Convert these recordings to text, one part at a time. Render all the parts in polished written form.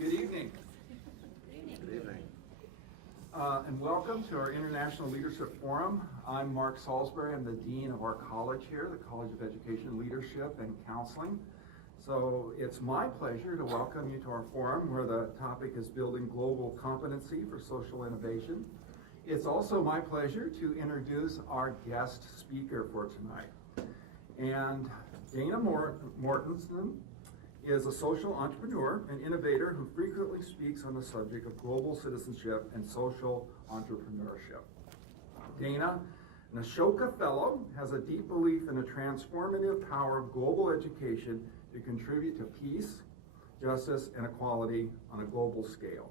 Good evening. Good evening. And welcome to our International Leadership Forum. I'm Mark Salisbury. I'm the Dean of our college here, the College of Education, Leadership, and Counseling. So it's my pleasure to welcome you to our forum where the topic is building global competency for social innovation. It's also my pleasure to introduce our guest speaker for tonight. And Dana Mortenson is a social entrepreneur and innovator who frequently speaks on the subject of global citizenship and social entrepreneurship. Dana, an Ashoka Fellow, has a deep belief in the transformative power of global education to contribute to peace, justice, and equality on a global scale.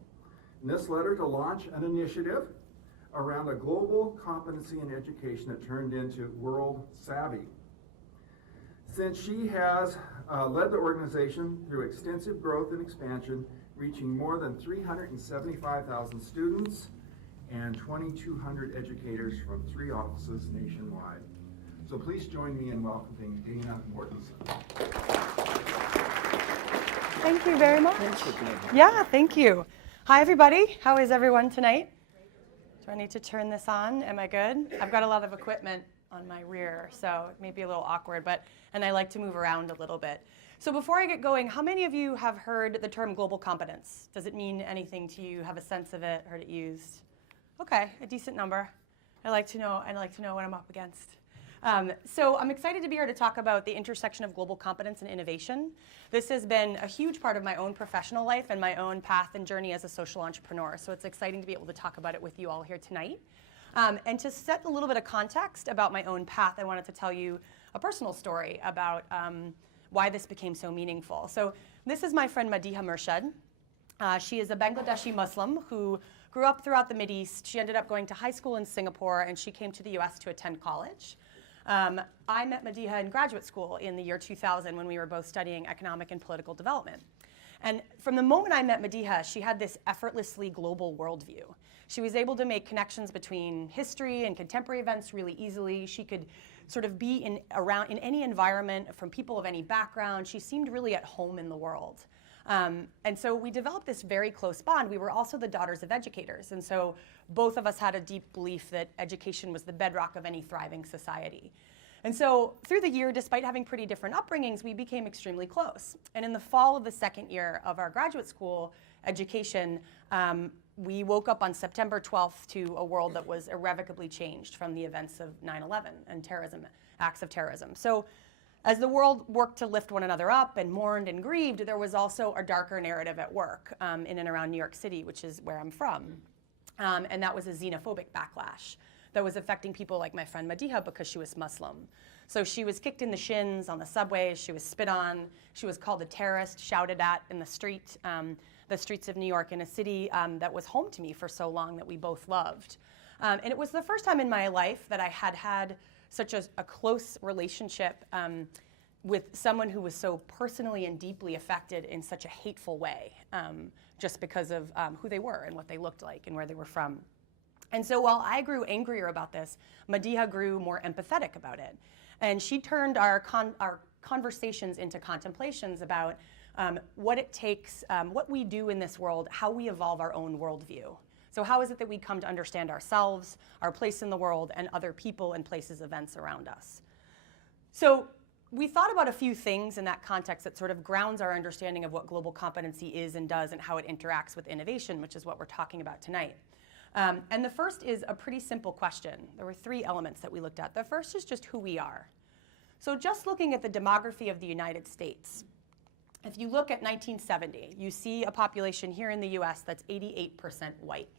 In this letter to launch an initiative around a global competency in education that turned into World Savy. Since she has led the organization through extensive growth and expansion, reaching more than 375,000 students and 2,200 educators from 3 offices nationwide. So please join me in welcoming Dana Mortenson. Thank you very much. Yeah, thank you. Hi, everybody. How is everyone tonight? Do I need to turn this on? Am I good? I've got a lot of equipment on my rear, so it may be a little awkward, and I like to move around a little bit. So before I get going, how many of you have heard the term global competence? Does it mean anything to you? Have a sense of it? Heard it used? Okay, a decent number. I like to know what I'm up against. So I'm excited to be here to talk about the intersection of global competence and innovation. This has been a huge part of my own professional life and my own path and journey as a social entrepreneur. So it's exciting to be able to talk about it with you all here tonight. And to set a little bit of context about my own path, I wanted to tell you a personal story about why this became so meaningful. So this is my friend Madiha Murshid. She is a Bangladeshi Muslim who grew up throughout the Mideast. She ended up going to high school in Singapore, and she came to the US to attend college. I met Madiha in graduate school in the year 2000 when we were both studying economic and political development. And from the moment I met Madiha, she had this effortlessly global worldview. She was able to make connections between history and contemporary events really easily. She could sort of be in any environment from people of any background. She seemed really at home in the world. And so we developed this very close bond. We were also the daughters of educators. And so both of us had a deep belief that education was the bedrock of any thriving society. And so through the year, despite having pretty different upbringings, we became extremely close. And in the fall of the second year of our graduate school education, we woke up on September 12th to a world that was irrevocably changed from the events of 9/11 and terrorism, acts of terrorism. So as the world worked to lift one another up and mourned and grieved, there was also a darker narrative at work in and around New York City, which is where I'm from. And that was a xenophobic backlash that was affecting people like my friend Madiha because she was Muslim. So she was kicked in the shins on the subways, she was spit on, she was called a terrorist, shouted at in the streets of New York, in a city that was home to me for so long, that we both loved. And it was the first time in my life that I had such a close relationship with someone who was so personally and deeply affected in such a hateful way, just because of who they were and what they looked like and where they were from. And so while I grew angrier about this, Madiha grew more empathetic about it. And she turned our conversations into contemplations about what it takes, what we do in this world, how we evolve our own worldview. So how is it that we come to understand ourselves, our place in the world, and other people and places, events around us? So we thought about a few things in that context that sort of grounds our understanding of what global competency is and does and how it interacts with innovation, which is what we're talking about tonight. And the first is a pretty simple question. There were 3 elements that we looked at. The first is just who we are. So just looking at the demography of the United States, if you look at 1970, you see a population here in the US that's 88% white.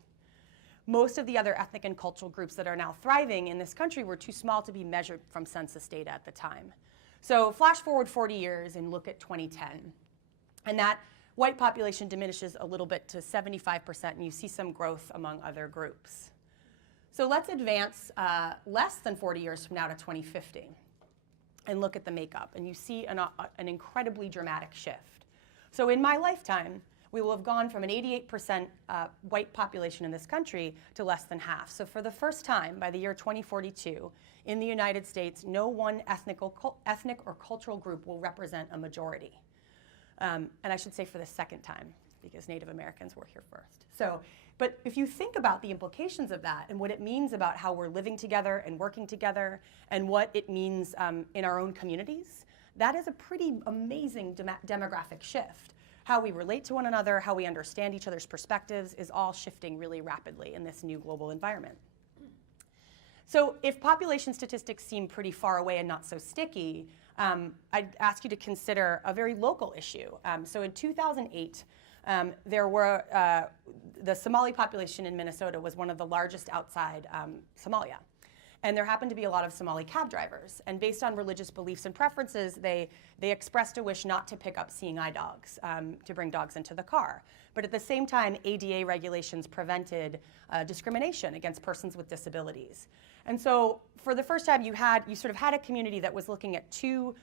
Most of the other ethnic and cultural groups that are now thriving in this country were too small to be measured from census data at the time. So flash forward 40 years and look at 2010. And that white population diminishes a little bit to 75%, and you see some growth among other groups. So let's advance less than 40 years from now to 2050 and look at the makeup, and you see an incredibly dramatic shift. So in my lifetime, we will have gone from an 88% white population in this country to less than half. So for the first time, by the year 2042, in the United States, no one ethnic or cultural group will represent a majority. And I should say for the second time. because Native Americans were here first. So, but if you think about the implications of that and what it means about how we're living together and working together and what it means in our own communities, that is a pretty amazing demographic shift. How we relate to one another, how we understand each other's perspectives is all shifting really rapidly in this new global environment. So if population statistics seem pretty far away and not so sticky, I'd ask you to consider a very local issue. So in 2008, there were, the Somali population in Minnesota was one of the largest outside Somalia. And there happened to be a lot of Somali cab drivers. And based on religious beliefs and preferences, they expressed a wish not to pick up seeing eye dogs, to bring dogs into the car. But at the same time, ADA regulations prevented discrimination against persons with disabilities. And so for the first time, you sort of had a community that was looking at two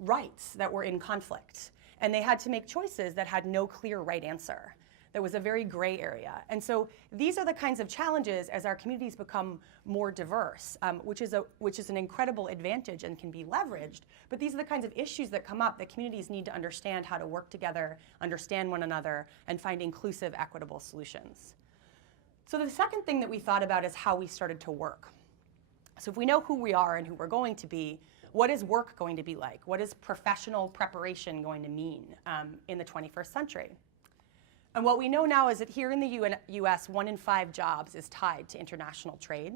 rights that were in conflict. And they had to make choices that had no clear right answer. There was a very gray area. And so these are the kinds of challenges as our communities become more diverse, which is an incredible advantage and can be leveraged. But these are the kinds of issues that come up that communities need to understand how to work together, understand one another, and find inclusive, equitable solutions. So the second thing that we thought about is how we started to work. So if we know who we are and who we're going to be, what is work going to be like? What is professional preparation going to mean in the 21st century? And what we know now is that here in the US, 1 in 5 jobs is tied to international trade.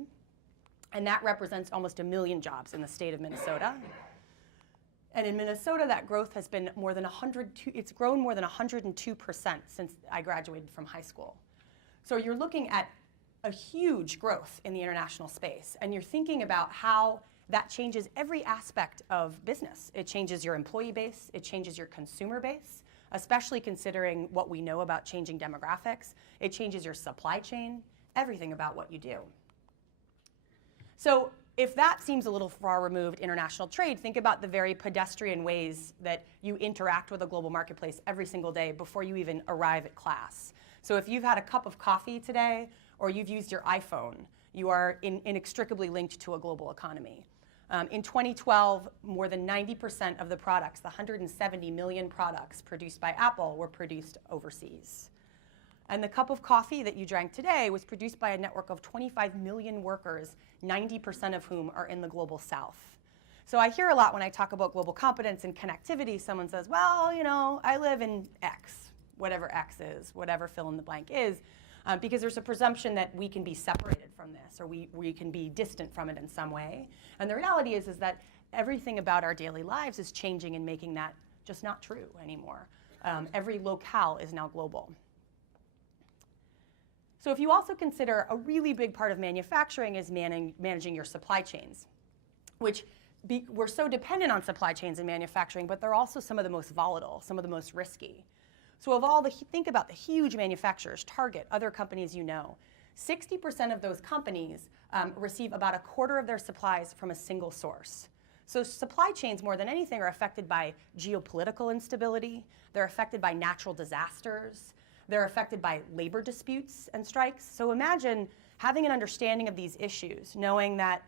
And that represents almost 1 million jobs in the state of Minnesota. And in Minnesota, that growth has been more than it's grown more than 102% since I graduated from high school. So you're looking at a huge growth in the international space. And you're thinking about how that changes every aspect of business. It changes your employee base. It changes your consumer base, especially considering what we know about changing demographics. It changes your supply chain, everything about what you do. So if that seems a little far removed, international trade, think about the very pedestrian ways that you interact with a global marketplace every single day before you even arrive at class. So if you've had a cup of coffee today or you've used your iPhone, you are inextricably linked to a global economy. In 2012, more than 90% of the products, the 170 million products produced by Apple, were produced overseas. And the cup of coffee that you drank today was produced by a network of 25 million workers, 90% of whom are in the global south. So I hear a lot when I talk about global competence and connectivity, someone says, well, you know, I live in X, whatever X is, whatever fill in the blank is, because there's a presumption that we can be separated from this or we can be distant from it in some way. And the reality is that everything about our daily lives is changing and making that just not true anymore. Every locale is now global. So if you also consider a really big part of manufacturing is managing your supply chains, which we're so dependent on supply chains in manufacturing, but they're also some of the most volatile, some of the most risky. So of all think about the huge manufacturers, Target, other companies you know, 60% of those companies receive about a quarter of their supplies from a single source. So supply chains, more than anything, are affected by geopolitical instability. They're affected by natural disasters. They're affected by labor disputes and strikes. So imagine having an understanding of these issues, knowing that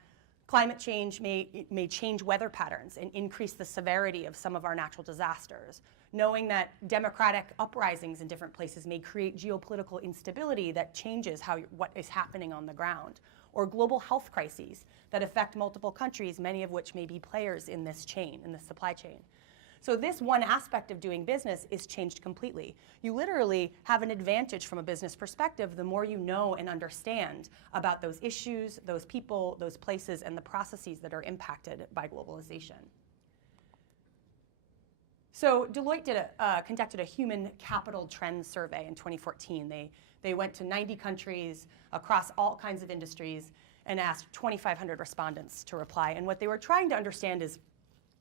climate change may change weather patterns and increase the severity of some of our natural disasters, knowing that democratic uprisings in different places may create geopolitical instability that changes what is happening on the ground, or global health crises that affect multiple countries, many of which may be players in this chain, in this supply chain. So this one aspect of doing business is changed completely. You literally have an advantage from a business perspective the more you know and understand about those issues, those people, those places, and the processes that are impacted by globalization. So Deloitte conducted a human capital trends survey in 2014. They went to 90 countries across all kinds of industries and asked 2,500 respondents to reply. And what they were trying to understand is,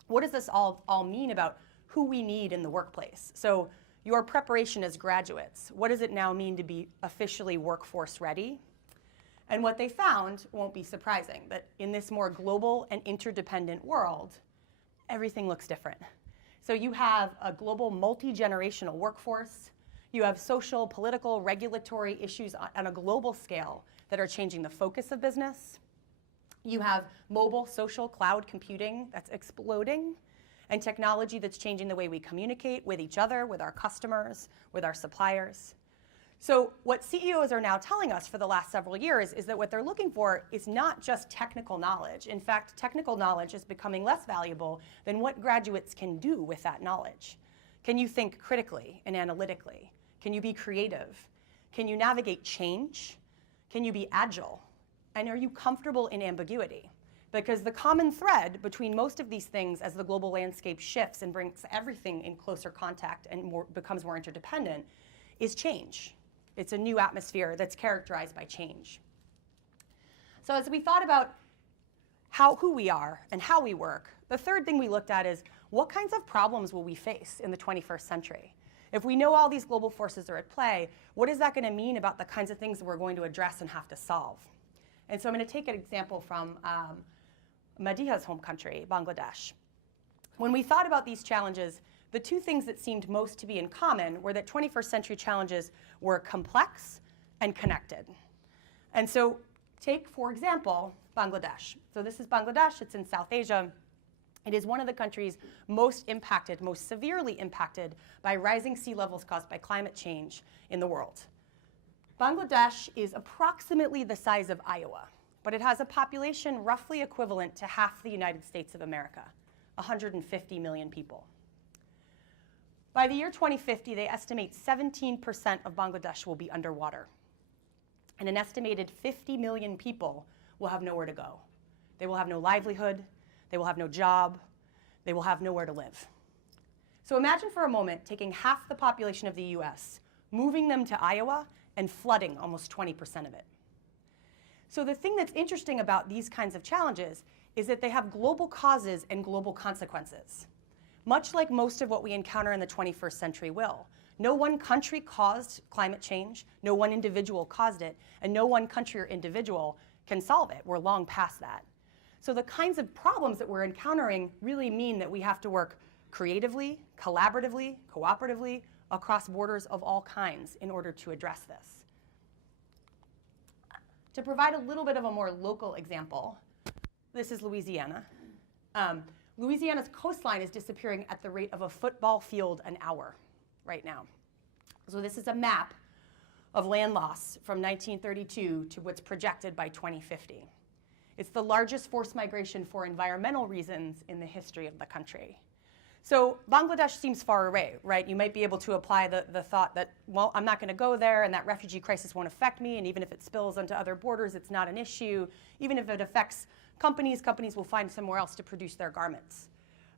what does this all mean about who we need in the workplace? So your preparation as graduates, what does it now mean to be officially workforce ready? And what they found won't be surprising, that in this more global and interdependent world, everything looks different. So you have a global multi-generational workforce. You have social, political, regulatory issues on a global scale that are changing the focus of business. You have mobile, social, cloud computing that's exploding. and technology that's changing the way we communicate with each other, with our customers, with our suppliers. So what CEOs are now telling us for the last several years is that what they're looking for is not just technical knowledge. In fact, technical knowledge is becoming less valuable than what graduates can do with that knowledge. Can you think critically and analytically? Can you be creative? Can you navigate change? Can you be agile? And are you comfortable in ambiguity? Because the common thread between most of these things as the global landscape shifts and brings everything in closer contact and becomes more interdependent is change. It's a new atmosphere that's characterized by change. So as we thought about who we are and how we work, the third thing we looked at is what kinds of problems will we face in the 21st century? If we know all these global forces are at play, what is that going to mean about the kinds of things that we're going to address and have to solve? And so I'm going to take an example from Madiha's home country, Bangladesh. When we thought about these challenges, the two things that seemed most to be in common were that 21st century challenges were complex and connected. And so take, for example, Bangladesh. So this is Bangladesh. It's in South Asia. It is one of the countries most impacted, most severely impacted by rising sea levels caused by climate change in the world. Bangladesh is approximately the size of Iowa, but it has a population roughly equivalent to half the United States of America, 150 million people. By the year 2050, they estimate 17% of Bangladesh will be underwater, and an estimated 50 million people will have nowhere to go. They will have no livelihood, they will have no job, they will have nowhere to live. So imagine for a moment taking half the population of the US, moving them to Iowa, and flooding almost 20% of it. So the thing that's interesting about these kinds of challenges is that they have global causes and global consequences, much like most of what we encounter in the 21st century will. No one country caused climate change, no one individual caused it, and no one country or individual can solve it. We're long past that. So the kinds of problems that we're encountering really mean that we have to work creatively, collaboratively, cooperatively, across borders of all kinds in order to address this. To provide a little bit of a more local example, this is Louisiana. Louisiana's coastline is disappearing at the rate of a football field an hour right now. So this is a map of land loss from 1932 to what's projected by 2050. It's the largest forced migration for environmental reasons in the history of the country. So Bangladesh seems far away, right? You might be able to apply the thought that, well, I'm not going to go there, and that refugee crisis won't affect me, and even if it spills onto other borders, it's not an issue. Even if it affects companies, companies will find somewhere else to produce their garments.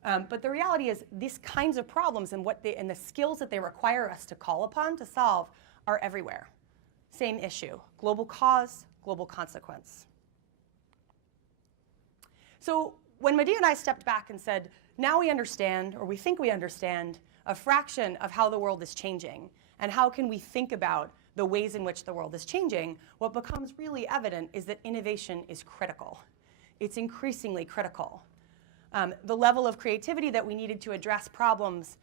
But the reality is these kinds of problems and the skills that they require us to call upon to solve are everywhere. Same issue, global cause, global consequence. So when Madiha and I stepped back and said, now we understand, or we think we understand, a fraction of how the world is changing, and how can we think about the ways in which the world is changing, what becomes really evident is that innovation is critical. It's increasingly critical. The level of creativity that we needed to address problems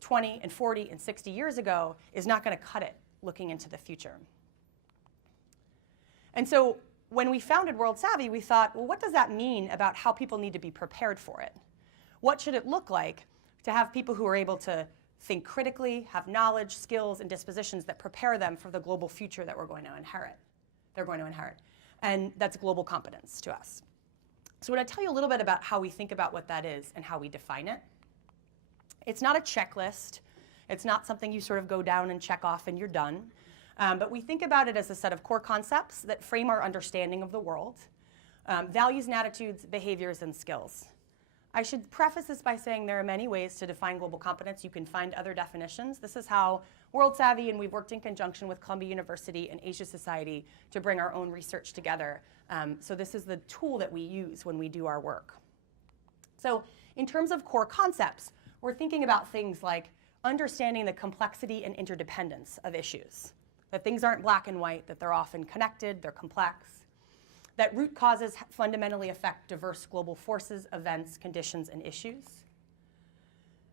20 and 40 and 60 years ago is not going to cut it looking into the future. And so when we founded World Savvy, we thought, well, what does that mean about how people need to be prepared for it? What should it look like to have people who are able to think critically, have knowledge, skills, and dispositions that prepare them for the global future that we're going to inherit? They're going to inherit. And that's global competence to us. So I want to tell you a little bit about how we think about what that is and how we define it. It's not a checklist. It's not something you sort of go down and check off and you're done. But we think about it as a set of core concepts that frame our understanding of the world, values and attitudes, behaviors, and skills. I should preface this by saying there are many ways to define global competence. You can find other definitions. This is how World Savvy, and we've worked in conjunction with Columbia University and Asia Society to bring our own research together. So this is the tool that we use when we do our work. So in terms of core concepts, we're thinking about things like understanding the complexity and interdependence of issues, that things aren't black and white, that they're often connected, they're complex, that root causes fundamentally affect diverse global forces, events, conditions, and issues,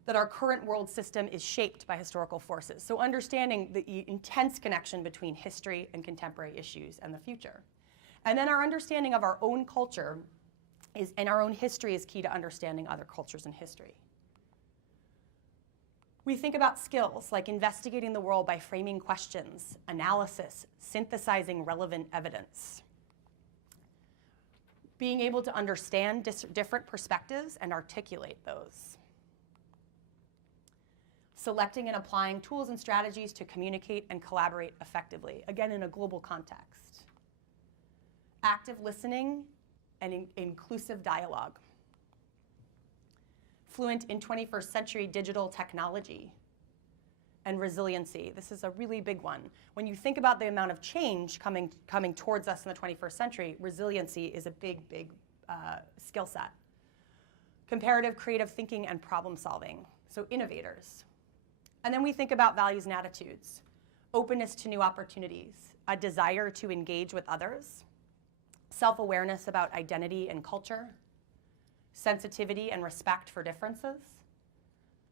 that our current world system is shaped by historical forces. So understanding the intense connection between history and contemporary issues and the future. And then our understanding of our own culture and our own history is key to understanding other cultures and history. We think about skills like investigating the world by framing questions, analysis, synthesizing relevant evidence. Being able to understand different perspectives and articulate those. Selecting and applying tools and strategies to communicate and collaborate effectively, again in a global context. Active listening and inclusive dialogue. Fluent in 21st century digital technology. And resiliency. This is a really big one. When you think about the amount of change coming towards us in the 21st century, resiliency is a big skill set. Comparative creative thinking and problem solving, so innovators. And then we think about values and attitudes. Openness to new opportunities, a desire to engage with others, self-awareness about identity and culture, sensitivity and respect for differences,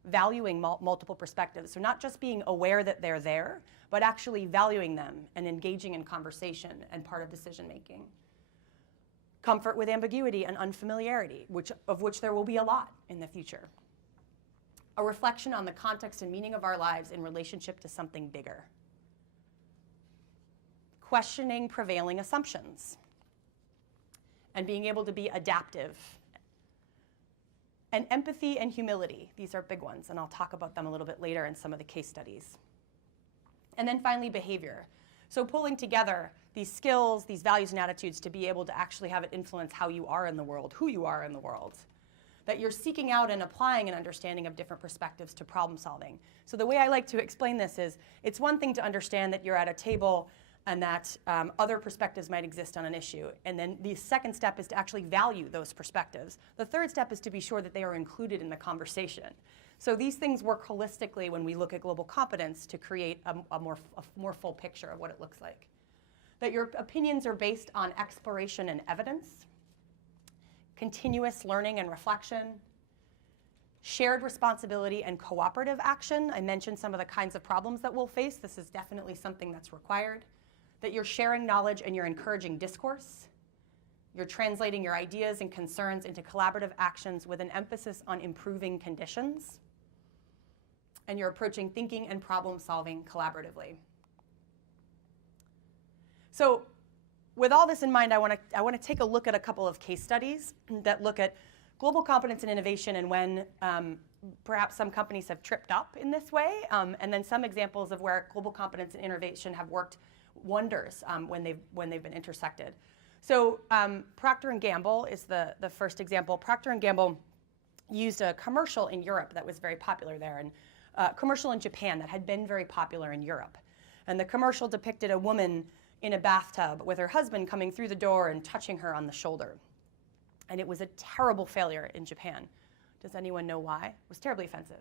valuing multiple perspectives. So not just being aware that they're there, but actually valuing them and engaging in conversation and part of decision making. Comfort with ambiguity and unfamiliarity, of which there will be a lot in the future. A reflection on the context and meaning of our lives in relationship to something bigger. Questioning prevailing assumptions. And being able to be adaptive. And empathy and humility. These are big ones, and I'll talk about them a little bit later in some of the case studies. And then finally, behavior. So pulling together these skills, these values and attitudes to be able to actually have it influence how you are in the world, who you are in the world. That you're seeking out and applying an understanding of different perspectives to problem solving. So the way I like to explain this is, it's one thing to understand that you're at a table and that other perspectives might exist on an issue. And then the second step is to actually value those perspectives. The third step is to be sure that they are included in the conversation. So these things work holistically when we look at global competence to create a more full picture of what it looks like. That your opinions are based on exploration and evidence, continuous learning and reflection, shared responsibility and cooperative action. I mentioned some of the kinds of problems that we'll face. This is definitely something that's required. That you're sharing knowledge and you're encouraging discourse. You're translating your ideas and concerns into collaborative actions with an emphasis on improving conditions. And you're approaching thinking and problem solving collaboratively. So with all this in mind, I want to take a look at a couple of case studies that look at global competence and innovation and when perhaps some companies have tripped up in this way, and then some examples of where global competence and innovation have worked wonders when they've been intersected. So Procter & Gamble is the first example. Procter & Gamble used a commercial in Europe that was very popular there, and a commercial in Japan that had been very popular in Europe. And the commercial depicted a woman in a bathtub with her husband coming through the door and touching her on the shoulder. And it was a terrible failure in Japan. Does anyone know why? It was terribly offensive.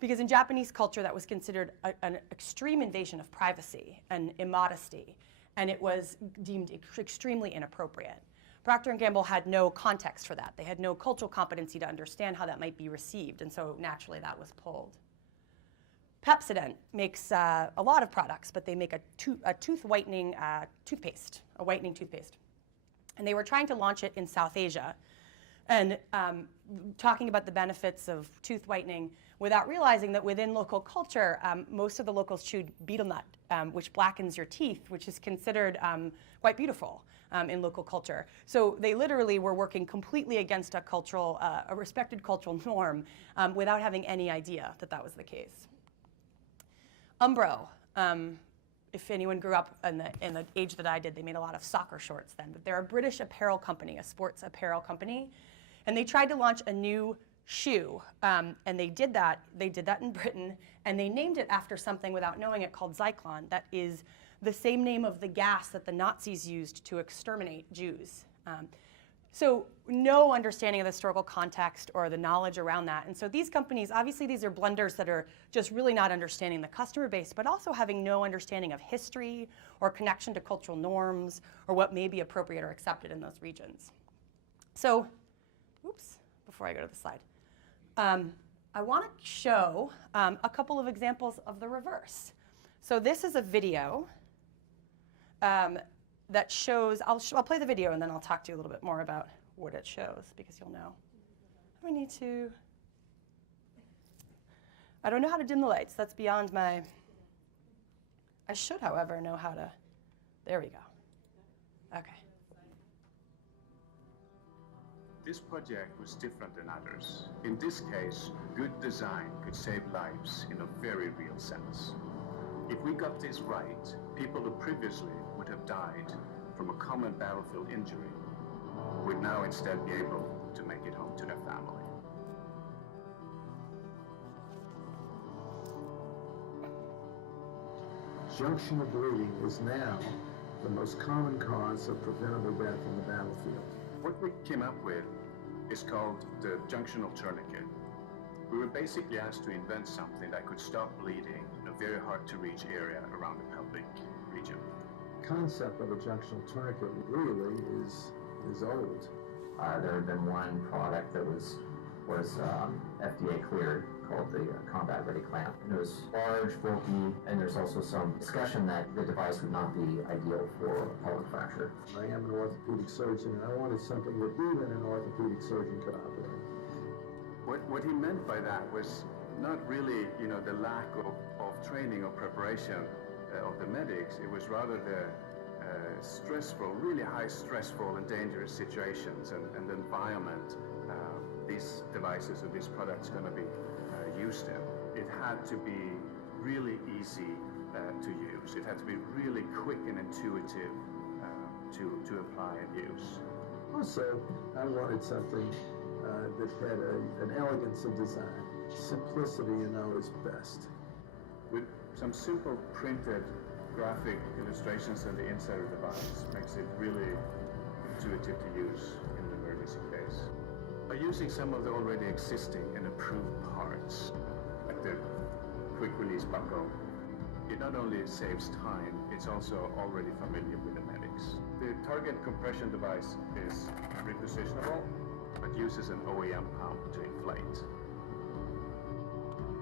Because in Japanese culture, that was considered an extreme invasion of privacy and immodesty, and it was deemed extremely inappropriate. Procter & Gamble had no context for that. They had no cultural competency to understand how that might be received, and so naturally that was pulled. Pepsodent makes a lot of products, but they make a tooth whitening toothpaste, a whitening toothpaste. And they were trying to launch it in South Asia, and talking about the benefits of tooth whitening without realizing that within local culture, most of the locals chewed betel nut, which blackens your teeth, which is considered quite beautiful in local culture. So they literally were working completely against a respected cultural norm without having any idea that that was the case. Umbro, if anyone grew up in the age that I did, they made a lot of soccer shorts then. But they're a British apparel company, a sports apparel company. And they tried to launch a new shoe, and they did that in Britain, and they named it after something without knowing it called Zyklon. That is the same name of the gas that the Nazis used to exterminate Jews. So no understanding of the historical context or the knowledge around that. And so these companies, obviously these are blunders that are just really not understanding the customer base, but also having no understanding of history or connection to cultural norms or what may be appropriate or accepted in those regions. So, oops, before I go to the slide. I want to show a couple of examples of the reverse. So this is a video that shows, I'll play the video and then I'll talk to you a little bit more about what it shows because you'll know. We need to, I don't know how to dim the lights. That's beyond my, I should, however, know how to, there we go. Okay. This project was different than others. In this case, good design could save lives in a very real sense. If we got this right, people who previously would have died from a common battlefield injury would now instead be able to make it home to their family. Junctional bleeding is now the most common cause of preventable death on the battlefield. What we came up with is called the junctional tourniquet. We were basically asked to invent something that could stop bleeding in a very hard-to-reach area around the pelvic region. The concept of a junctional tourniquet really is old. There had been one product that was FDA cleared called the Combat Ready Clamp. And it was large, bulky, and there's also some discussion that the device would not be ideal for a pelvic fracture. I am an orthopedic surgeon, and I wanted something that even an orthopedic surgeon could operate. What he meant by that was not really, the lack of training or preparation of the medics. It was rather the stressful, really high stressful and dangerous situations and the environment these devices or these products are going to be used in. It had to be really easy to use. It had to be really quick and intuitive to apply and use. Also, I wanted something that had an elegance of design. Simplicity, is best. With some simple printed graphic illustrations on the inside of the device makes it really intuitive to use in the emergency case. By using some of the already existing and approved parts, like the quick release buckle, it not only saves time, it's also already familiar with the medics. The target compression device is repositionable, but uses an OEM pump to inflate.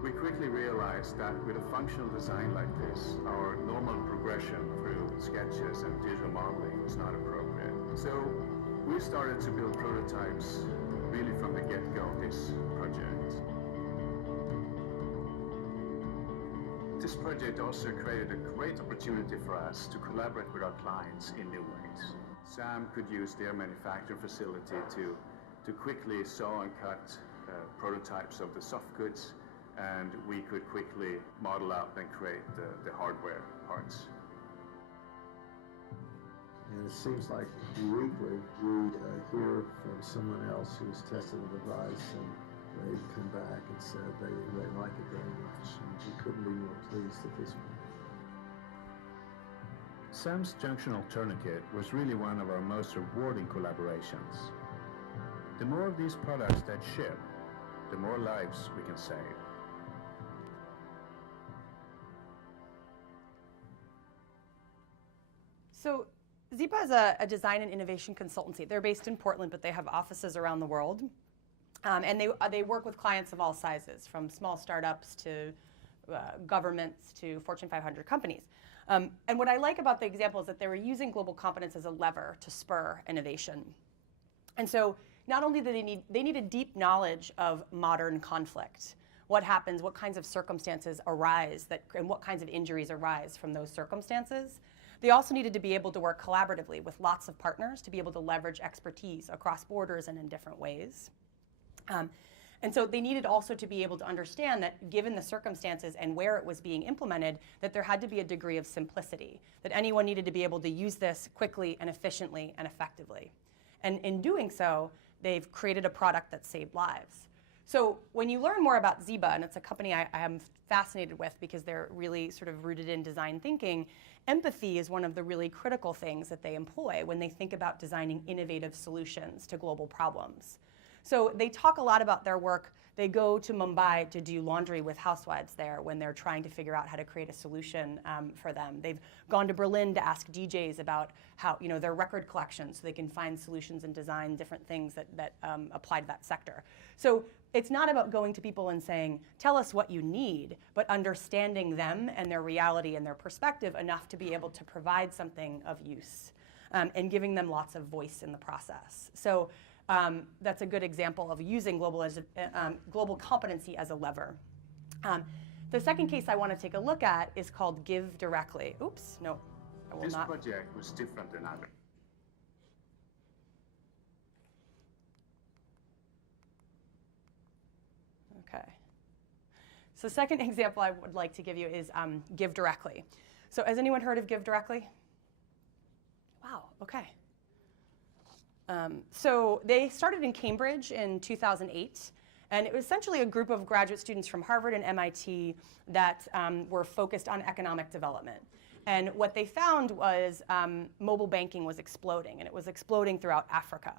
We quickly realized that with a functional design like this, our normal progression through sketches and digital modeling was not appropriate. So we started to build prototypes really from the get-go of this project. This project also created a great opportunity for us to collaborate with our clients in new ways. Sam could use their manufacturing facility to quickly sew and cut prototypes of the soft goods, and we could quickly model out and create the hardware parts. And it seems like weekly we hear from someone else who's tested the device, and they come back and said they like it very much, and we couldn't be more pleased at this point. Sam's junctional tourniquet was really one of our most rewarding collaborations. The more of these products that ship, the more lives we can save. So Zipa is a design and innovation consultancy. They're based in Portland, but they have offices around the world. And they work with clients of all sizes, from small startups to governments to Fortune 500 companies. And what I like about the example is that they were using global competence as a lever to spur innovation. And so not only do they need a deep knowledge of modern conflict. What happens, what kinds of circumstances arise, and what kinds of injuries arise from those circumstances. They also needed to be able to work collaboratively with lots of partners to be able to leverage expertise across borders and in different ways. And so they needed also to be able to understand that given the circumstances and where it was being implemented, that there had to be a degree of simplicity, that anyone needed to be able to use this quickly and efficiently and effectively. And in doing so, they've created a product that saved lives. So when you learn more about Ziba, and it's a company I am fascinated with because they're really sort of rooted in design thinking, empathy is one of the really critical things that they employ when they think about designing innovative solutions to global problems. So they talk a lot about their work. They go to Mumbai to do laundry with housewives there when they're trying to figure out how to create a solution for them. They've gone to Berlin to ask DJs about how, their record collection so they can find solutions and design different things that apply to that sector. So it's not about going to people and saying, tell us what you need, but understanding them and their reality and their perspective enough to be able to provide something of use. and giving them lots of voice in the process. So that's a good example of using global competency as a lever. The second case I want to take a look at is called Give Directly. Oops, no, I will This not. project was different than others. Okay. So the second example I would like to give you is Give Directly. So has anyone heard of Give Directly? Wow, okay. So they started in Cambridge in 2008. And it was essentially a group of graduate students from Harvard and MIT that were focused on economic development. And what they found was mobile banking was exploding, and it was exploding throughout Africa.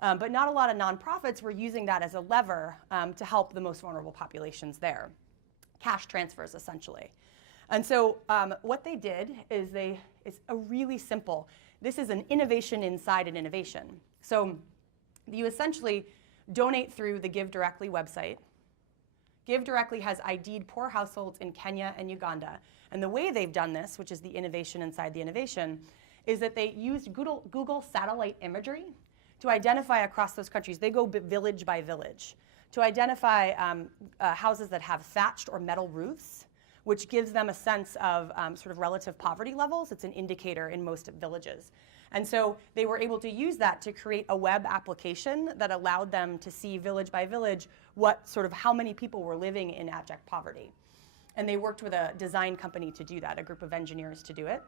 But not a lot of nonprofits were using that as a lever to help the most vulnerable populations there. Cash transfers, essentially. And so what they did is it's a really simple, this is an innovation inside an innovation. So you essentially donate through the Give Directly website. Give Directly has ID'd poor households in Kenya and Uganda. And the way they've done this, which is the innovation inside the innovation, is that they used Google satellite imagery to identify across those countries. They go village by village to identify houses that have thatched or metal roofs, which gives them a sense of sort of relative poverty levels. It's an indicator in most villages. And so they were able to use that to create a web application that allowed them to see village by village how many people were living in abject poverty. And they worked with a design company to do that, a group of engineers to do it.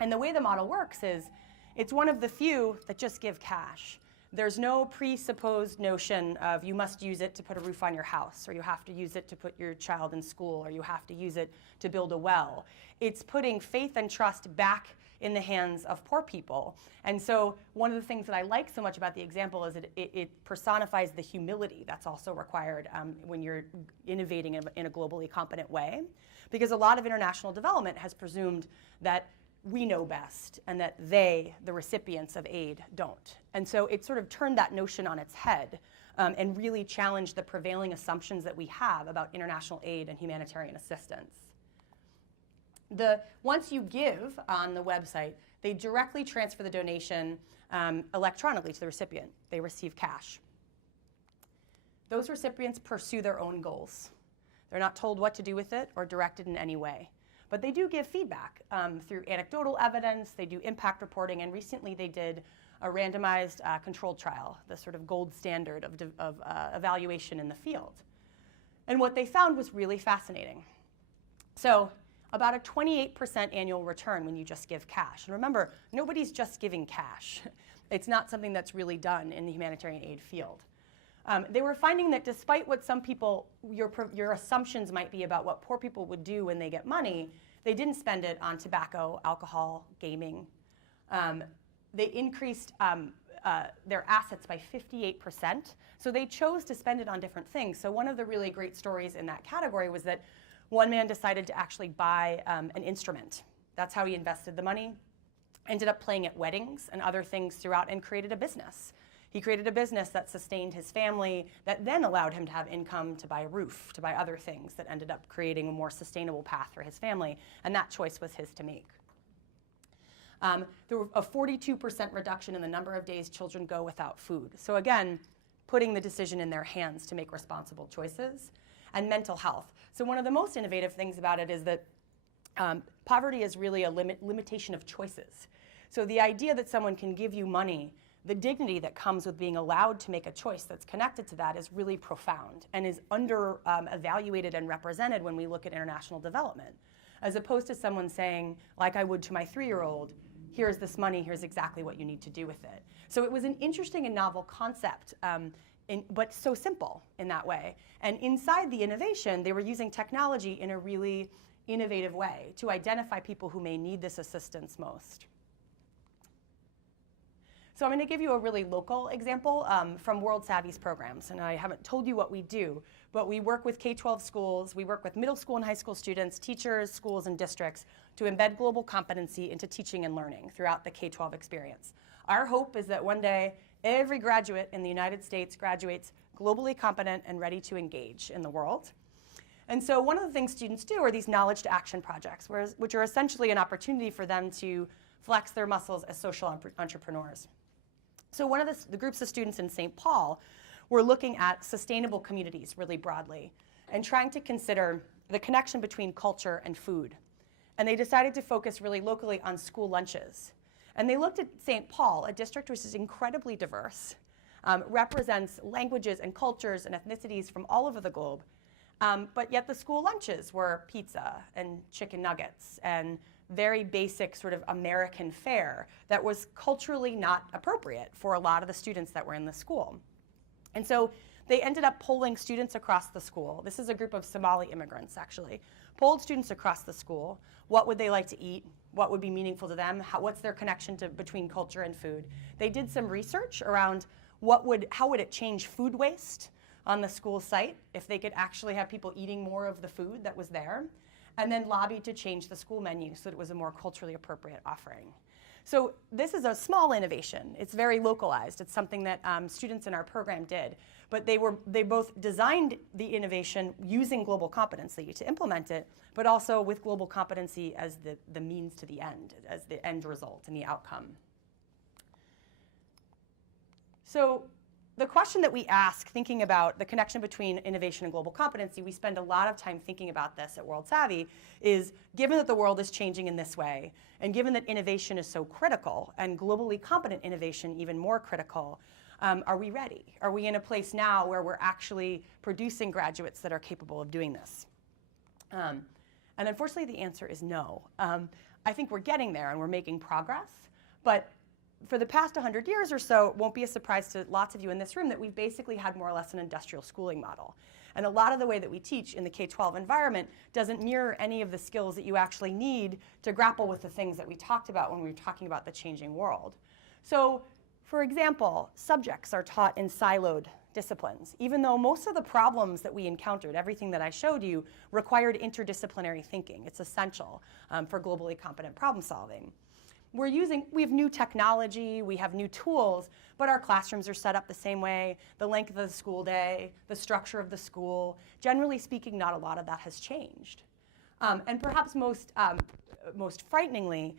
And the way the model works is it's one of the few that just give cash. There's no presupposed notion of you must use it to put a roof on your house, or you have to use it to put your child in school, or you have to use it to build a well. It's putting faith and trust back in the hands of poor people. And so one of the things that I like so much about the example is it personifies the humility that's also required when you're innovating in a globally competent way. Because a lot of international development has presumed that we know best and that they, the recipients of aid, don't. And so it sort of turned that notion on its head and really challenged the prevailing assumptions that we have about international aid and humanitarian assistance. Once you give on the website, they directly transfer the donation electronically to the recipient. They receive cash. Those recipients pursue their own goals. They're not told what to do with it or directed in any way. But they do give feedback through anecdotal evidence. They do impact reporting. And recently they did a randomized controlled trial, the sort of gold standard of evaluation in the field. And what they found was really fascinating. So about a 28% annual return when you just give cash. And remember, nobody's just giving cash. It's not something that's really done in the humanitarian aid field. They were finding that despite what some people, your assumptions might be about what poor people would do when they get money, they didn't spend it on tobacco, alcohol, gaming. They increased their assets by 58%. So they chose to spend it on different things. So one of the really great stories in that category was that one man decided to actually buy an instrument. That's how he invested the money. Ended up playing at weddings and other things throughout and created a business. He created a business that sustained his family, that then allowed him to have income to buy a roof, to buy other things that ended up creating a more sustainable path for his family. And that choice was his to make. There was a 42% reduction in the number of days children go without food. So again, putting the decision in their hands to make responsible choices. And mental health. So one of the most innovative things about it is that poverty is really a limitation of choices. So the idea that someone can give you money, the dignity that comes with being allowed to make a choice that's connected to that is really profound and is evaluated and represented when we look at international development. As opposed to someone saying, like I would to my 3-year-old, here's this money, here's exactly what you need to do with it. So it was an interesting and novel concept, but so simple in that way. And inside the innovation, they were using technology in a really innovative way to identify people who may need this assistance most. So I'm going to give you a really local example from World Savy's programs. And I haven't told you what we do, but we work with K-12 schools. We work with middle school and high school students, teachers, schools, and districts to embed global competency into teaching and learning throughout the K-12 experience. Our hope is that one day, every graduate in the United States graduates globally competent and ready to engage in the world. And so one of the things students do are these knowledge to action projects, which are essentially an opportunity for them to flex their muscles as social entrepreneurs. So one of the groups of students in St. Paul were looking at sustainable communities really broadly and trying to consider the connection between culture and food. And they decided to focus really locally on school lunches. And they looked at St. Paul, a district which is incredibly diverse, represents languages and cultures and ethnicities from all over the globe, but yet the school lunches were pizza and chicken nuggets and very basic sort of American fare that was culturally not appropriate for a lot of the students that were in the school. And so they ended up polling students across the school. This is a group of Somali immigrants, actually. Polled students across the school. What would they like to eat? What would be meaningful to them? What's their connection between culture and food? They did some research around how would it change food waste on the school site if they could actually have people eating more of the food that was there, and then lobbied to change the school menu so that it was a more culturally appropriate offering. So this is a small innovation. It's very localized. It's something that students in our program did. But they both designed the innovation using global competency to implement it, but also with global competency as the means to the end, as the end result and the outcome. So the question that we ask, thinking about the connection between innovation and global competency, we spend a lot of time thinking about this at World Savvy, is given that the world is changing in this way, and given that innovation is so critical, and globally competent innovation even more critical, are we ready? Are we in a place now where we're actually producing graduates that are capable of doing this? And unfortunately, the answer is no. I think we're getting there and we're making progress, but for the past 100 years or so, it won't be a surprise to lots of you in this room that we've basically had more or less an industrial schooling model. And a lot of the way that we teach in the K-12 environment doesn't mirror any of the skills that you actually need to grapple with the things that we talked about when we were talking about the changing world. So, for example, subjects are taught in siloed disciplines, even though most of the problems that we encountered, everything that I showed you, required interdisciplinary thinking. It's essential for globally competent problem solving. We have new technology, we have new tools, but our classrooms are set up the same way, the length of the school day, the structure of the school. Generally speaking, not a lot of that has changed. And perhaps most frighteningly,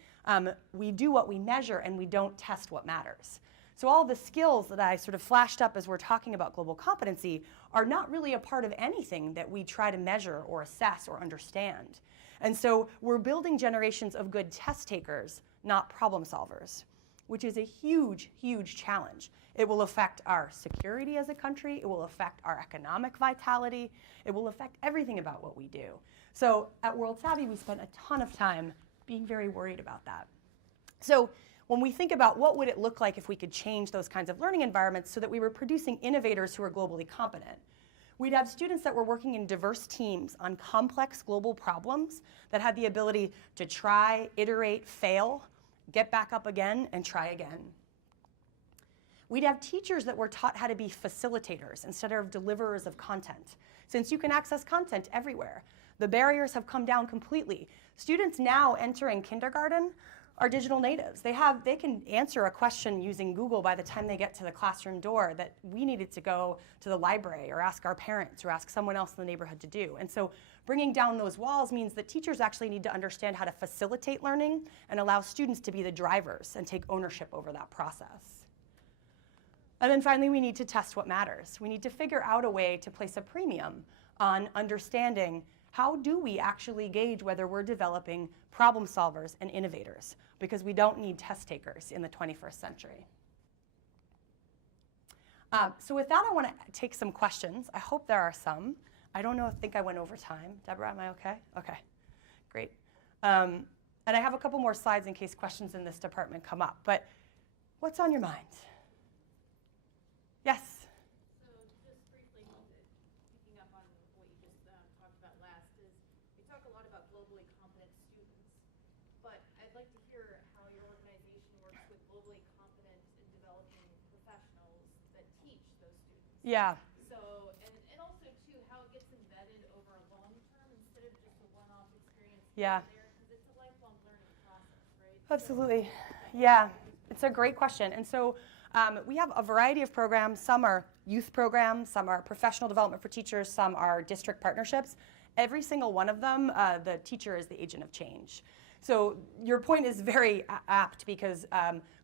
we do what we measure and we don't test what matters. So all the skills that I sort of flashed up as we're talking about global competency are not really a part of anything that we try to measure or assess or understand. And so we're building generations of good test takers, not problem solvers, which is a huge, huge challenge. It will affect our security as a country. It will affect our economic vitality. It will affect everything about what we do. So at World Savvy, we spent a ton of time being very worried about that. So when we think about what would it look like if we could change those kinds of learning environments so that we were producing innovators who are globally competent, we'd have students that were working in diverse teams on complex global problems that had the ability to try, iterate, fail, get back up again, and try again. We'd have teachers that were taught how to be facilitators instead of deliverers of content. Since you can access content everywhere, the barriers have come down completely. Students now entering kindergarten are digital natives. They can answer a question using Google by the time they get to the classroom door that we needed to go to the library or ask our parents or ask someone else in the neighborhood to do. And so bringing down those walls means that teachers actually need to understand how to facilitate learning and allow students to be the drivers and take ownership over that process. And then finally, we need to test what matters. We need to figure out a way to place a premium on understanding how do we actually gauge whether we're developing problem solvers and innovators, because we don't need test takers in the 21st century. So with that, I want to take some questions. I hope there are some. I don't think I went over time. Deborah, am I okay? Okay, great. And I have a couple more slides in case questions in this department come up. But what's on your mind? Yes? So just briefly, picking up on what you just talked about last, is we talk a lot about globally competent students, but I'd like to hear how your organization works with globally competent and developing professionals that teach those students. Yeah. So, and also too, how it gets embedded over a long term instead of just a one-off experience Yeah. there, because it's a lifelong learning process, right? Absolutely. Yeah, it's a great question. And so we have a variety of programs. Some are youth programs, some are professional development for teachers, some are district partnerships. Every single one of them, the teacher is the agent of change. So your point is very apt because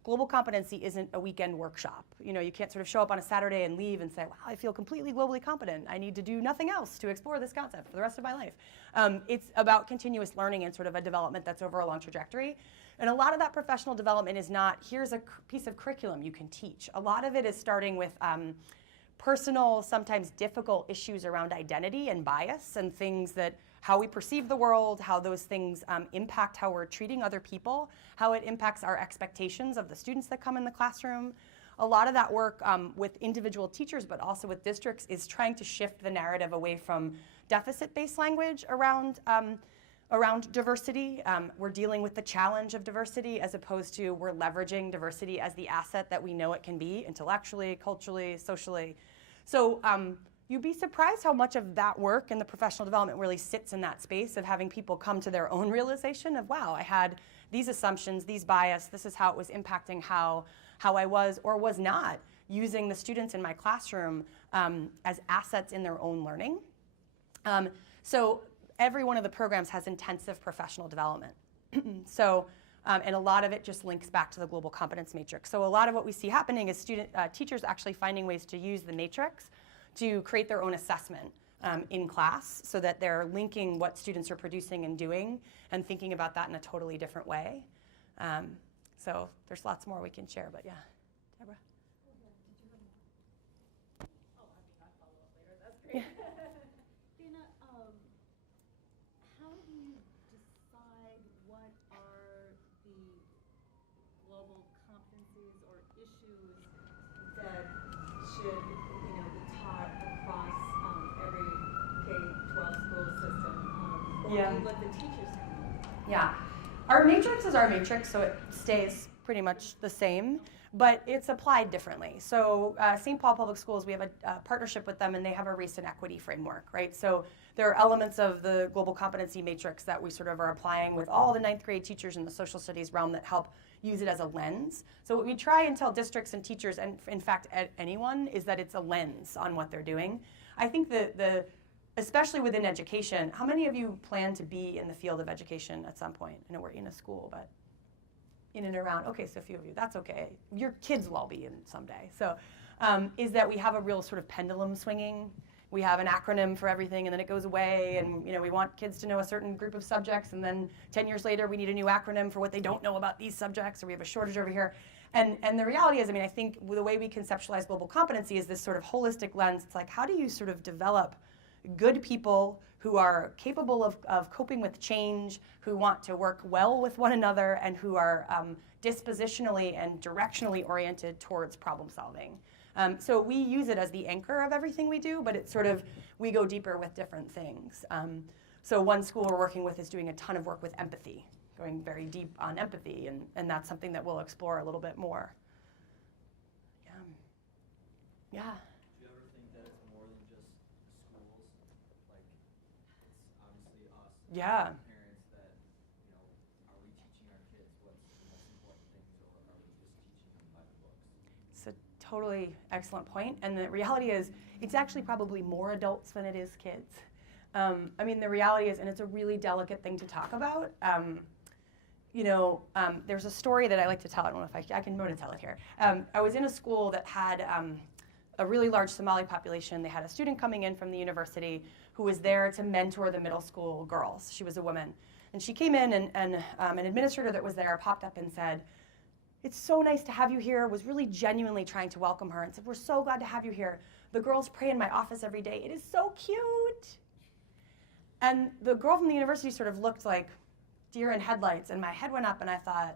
global competency isn't a weekend workshop. You know, you can't sort of show up on a Saturday and leave and say, wow, I feel completely globally competent. I need to do nothing else to explore this concept for the rest of my life. It's about continuous learning and sort of a development that's over a long trajectory. And a lot of that professional development is not, here's a piece of curriculum you can teach. A lot of it is starting with personal, sometimes difficult issues around identity and bias and things that how we perceive the world, how those things impact how we're treating other people, how it impacts our expectations of the students that come in the classroom. A lot of that work with individual teachers, but also with districts, is trying to shift the narrative away from deficit-based language around diversity. We're dealing with the challenge of diversity as opposed to we're leveraging diversity as the asset that we know it can be intellectually, culturally, socially. So you'd be surprised how much of that work and the professional development really sits in that space of having people come to their own realization of, wow, I had these assumptions, these bias, this is how it was impacting how I was or was not using the students in my classroom as assets in their own learning. So every one of the programs has intensive professional development. And a lot of it just links back to the global competence matrix. So a lot of what we see happening is teachers actually finding ways to use the matrix to create their own assessment in class so that they're linking what students are producing and doing and thinking about that in a totally different way. So there's lots more we can share, but yeah. Deborah? Oh, I'll follow up later. That's great. Dana, how do you decide what are the global competencies or issues that should, be taught across every K-12 school system? Or do you let the teachers come up? Yeah. Our matrix is our matrix, so it stays pretty much the same, but it's applied differently. So St. Paul Public Schools, we have a partnership with them, and they have a race and equity framework, right? So there are elements of the global competency matrix that we sort of are applying with all the 9th grade teachers in the social studies realm that help use it as a lens. So what we try and tell districts and teachers, and in fact anyone, is that it's a lens on what they're doing. I think especially within education, how many of you plan to be in the field of education at some point? I know we're in a school, but in and around. Okay, so a few of you, that's okay. Your kids will all be in someday. So is that we have a real sort of pendulum swinging. We have an acronym for everything, and then it goes away, and we want kids to know a certain group of subjects, and then 10 years later we need a new acronym for what they don't know about these subjects, or we have a shortage over here. And the reality is, I think the way we conceptualize global competency is this sort of holistic lens. It's like, how do you sort of develop good people who are capable of coping with change, who want to work well with one another, and who are dispositionally and directionally oriented towards problem solving. So we use it as the anchor of everything we do, but it's sort of, we go deeper with different things. So one school we're working with is doing a ton of work with empathy, going very deep on empathy, and that's something that we'll explore a little bit more. Yeah. Do you ever think that it's more than just schools? Like, it's obviously us, Yeah. parents, that, are we teaching our kids what's the most important things, or are we just teaching them by the books? It's a totally excellent point, and the reality is it's actually probably more adults than it is kids. The reality is, and it's a really delicate thing to talk about, there's a story that I like to tell. I don't know if I can tell it here. I was in a school that had a really large Somali population. They had a student coming in from the university who was there to mentor the middle school girls. She was a woman. And she came in, and an administrator that was there popped up and said, "It's so nice to have you here," was really genuinely trying to welcome her and said, "We're so glad to have you here. The girls pray in my office every day. It is so cute." And the girl from the university sort of looked like deer in headlights, and my head went up, and I thought,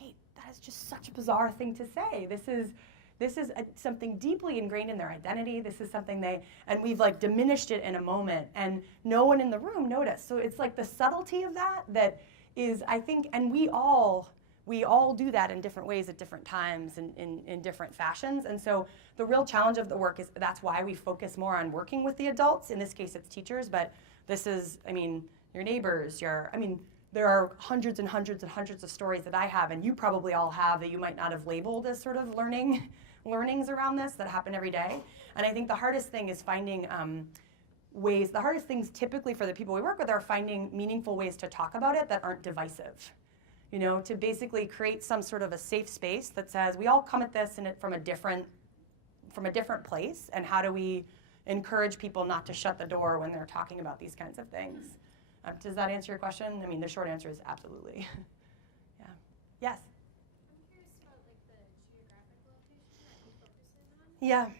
wait, that is just such a bizarre thing to say. This is something deeply ingrained in their identity. This is something and we've diminished it in a moment, and no one in the room noticed. So it's like the subtlety of that is, I think, and we all do that in different ways at different times and in different fashions. And so the real challenge of the work is that's why we focus more on working with the adults. In this case, it's teachers, but this is, your neighbors, there are hundreds and hundreds and hundreds of stories that I have, and you probably all have, that you might not have labeled as sort of learnings around this that happen every day. And I think the hardest thing is finding ways, the hardest things typically for the people we work with are finding meaningful ways to talk about it that aren't divisive. You know, to basically create some sort of a safe space that says we all come at this from a different place, and how do we encourage people not to shut the door when they're talking about these kinds of things. Does that answer your question? I mean, the short answer is absolutely. Yeah. Yes? I'm curious about like the geographic location that he focuses on. Yeah. I'm